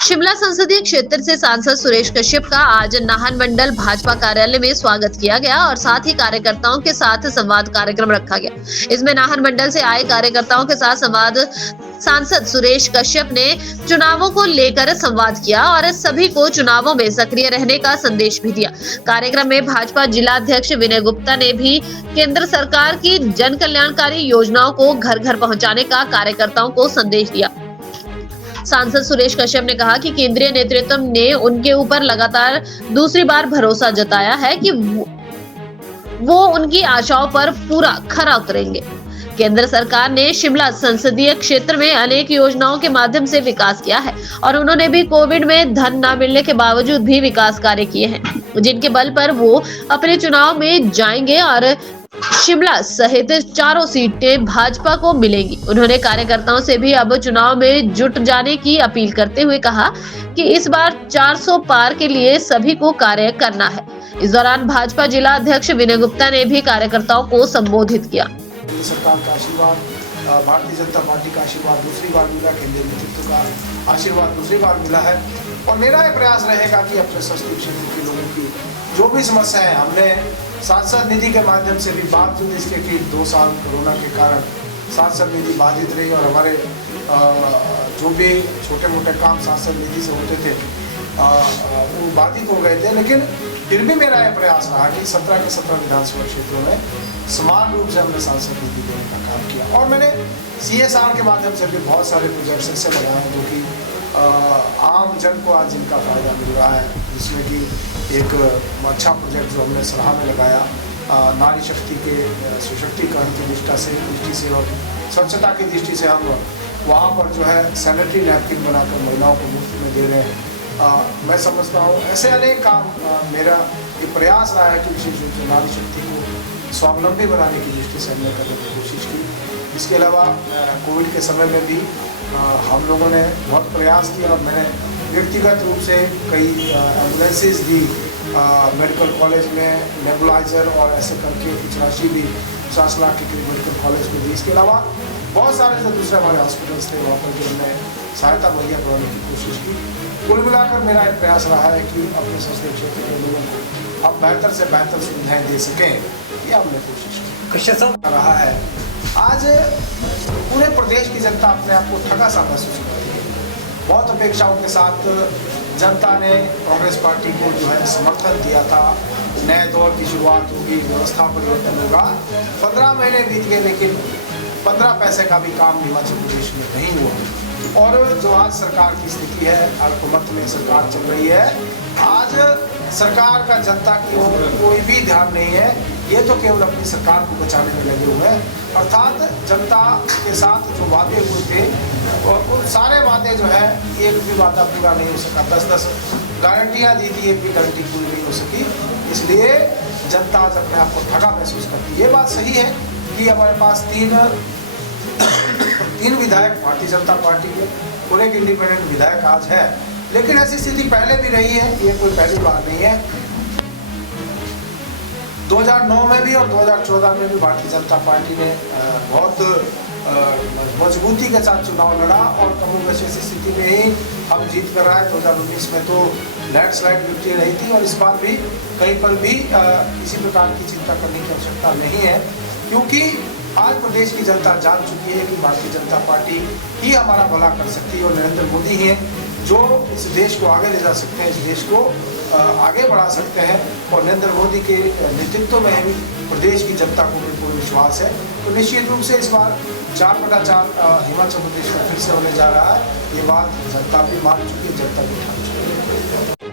शिमला संसदीय क्षेत्र से सांसद सुरेश कश्यप का आज नाहन मंडल भाजपा कार्यालय में स्वागत किया गया और साथ ही कार्यकर्ताओं के साथ संवाद कार्यक्रम रखा गया। इसमें नाहन मंडल से आए कार्यकर्ताओं के साथ संवाद सांसद सुरेश कश्यप ने चुनावों को लेकर संवाद किया और सभी को चुनावों में सक्रिय रहने का संदेश भी दिया। कार्यक्रम में भाजपा जिला अध्यक्ष विनय गुप्ता ने भी केंद्र सरकार की जन कल्याणकारी योजनाओं को घर घर पहुंचाने का कार्यकर्ताओं को संदेश दिया। सांसद सुरेश कश्यप ने कहा कि केंद्रीय नेतृत्व ने उनके ऊपर लगातार दूसरी बार भरोसा जताया है कि वो उनकी आशाओं पर पूरा खरा उतरेंगे। केंद्र सरकार ने शिमला संसदीय क्षेत्र में अनेक योजनाओं के माध्यम से विकास किया है और उन्होंने भी कोविड में धन न मिलने के बावजूद भी विकास कार्य किए हैं, जिनके बल पर वो अपने चुनाव में जाएंगे और शिमला सहित चारों सीटें भाजपा को मिलेंगी। उन्होंने कार्यकर्ताओं से भी अब चुनाव में जुट जाने की अपील करते हुए कहा कि इस बार 400 पार के लिए सभी को कार्य करना है। इस दौरान भाजपा जिला अध्यक्ष विनय गुप्ता ने भी कार्यकर्ताओं को संबोधित किया। सरकार का आशीर्वाद, भारतीय जनता पार्टी का आशीर्वाद दूसरी बार मिला, केंद्रीय नेतृत्व का आशीर्वाद दूसरी बार मिला है और मेरा ये प्रयास रहेगा कि अपने संसदीय क्षेत्र के लोगों की जो भी समस्या है, हमने सांसद निधि के माध्यम से भी बावजूद इसके कि 2 साल कोरोना के कारण सांसद निधि बाधित रही और हमारे जो भी छोटे मोटे काम सांसद निधि से होते थे वो बाधित हो गए थे, लेकिन फिर भी मेरा यह प्रयास रहा कि 17 के 17 विधानसभा क्षेत्रों में समान रूप से हमने सांसद निधि देने का काम किया और मैंने CSR के माध्यम से भी बहुत सारे प्रोजेक्ट्स ऐसे बनाए जो कि आम जन को आज जिनका फायदा मिल रहा है, जिसमें कि एक अच्छा प्रोजेक्ट जो हमने सराहा में लगाया नारी शक्ति के सशक्तिकरण की दृष्टि से और स्वच्छता की दृष्टि से हम वहाँ पर जो है सैनिटरी नैपकिन बनाकर महिलाओं को मुफ्त में दे रहे हैं। मैं समझता हूँ ऐसे अनेक काम मेरा ये प्रयास रहा है कि विशेष रूप से नारी शक्ति को स्वावलंबी बनाने की दृष्टि से हमने करने की कोशिश की। इसके अलावा कोविड के समय में भी हम लोगों ने बहुत प्रयास किया और मैंने व्यक्तिगत रूप से कई एम्बुलेंसेज दी, मेडिकल कॉलेज में नेबुलाइजर और ऐसे करके कुछ राशि भी 50 लाख के करीब मेडिकल कॉलेज में दी। इसके अलावा बहुत सारे जो दूसरे हमारे हॉस्पिटल्स थे वहाँ पर जो हमने सहायता मुहैया करवाने की कोशिश की। कुल मिलाकर मेरा एक प्रयास रहा है कि अपने संसदीय क्षेत्र के लोगों को अब बेहतर से बेहतर सुविधाएं दे सकें, ये हमने कोशिश की रहा है। आज पूरे प्रदेश की जनता अपने आप को ठगा सा महसूस कर रही है। बहुत अपेक्षाओं के साथ जनता ने कांग्रेस पार्टी को जो है समर्थन दिया था, नए दौर की शुरुआत होगी, व्यवस्था परिवर्तन होगा। 15 महीने बीत गए लेकिन 15 पैसे का भी काम हिमाचल प्रदेश में नहीं हुआ और जो आज सरकार की स्थिति है, अल्पमत में सरकार चल रही है, आज सरकार का जनता की ओर कोई भी ध्यान नहीं है। ये तो केवल अपनी सरकार को बचाने में लगे हुए हैं, अर्थात जनता के साथ जो वादे हुए थे और उन सारे वादे जो है एक भी वादा पूरा नहीं हो सका। 10-10 गारंटियाँ दी थी, एक भी गारंटी पूरी नहीं हो सकी। इसलिए जनता आज अपने आप को ठगा महसूस करती है। ये बात सही है कि हमारे पास तीन विधायक भारतीय जनता पार्टी के पूरे एक इंडिपेंडेंट विधायक आज है, लेकिन ऐसी स्थिति पहले भी रही है, ये कोई पहली बार नहीं है। 2009 में भी और 2014 में भी भारतीय जनता पार्टी ने बहुत मजबूती के साथ चुनाव लड़ा और कमोबेश ऐसी स्थिति में ही हम जीत कर आए। 2019 में तो लैंडस्लाइड विक्ट्री रही थी और इस बार भी कहीं पर भी किसी प्रकार की चिंता करने की आवश्यकता नहीं है, क्योंकि आज प्रदेश की जनता जान चुकी है कि भारतीय जनता पार्टी ही हमारा भला कर सकती है और नरेंद्र मोदी ही है जो इस देश को आगे ले जा सकते हैं, इस देश को आगे बढ़ा सकते हैं और नरेंद्र मोदी के नेतृत्व में ही प्रदेश की जनता को भी पूर्ण विश्वास है। तो निश्चित रूप से इस बार 4/4 हिमाचल प्रदेश में फिर से होने जा रहा है। ये बात जनता भी मान चुकी है, जनता भी ठान चुकी है।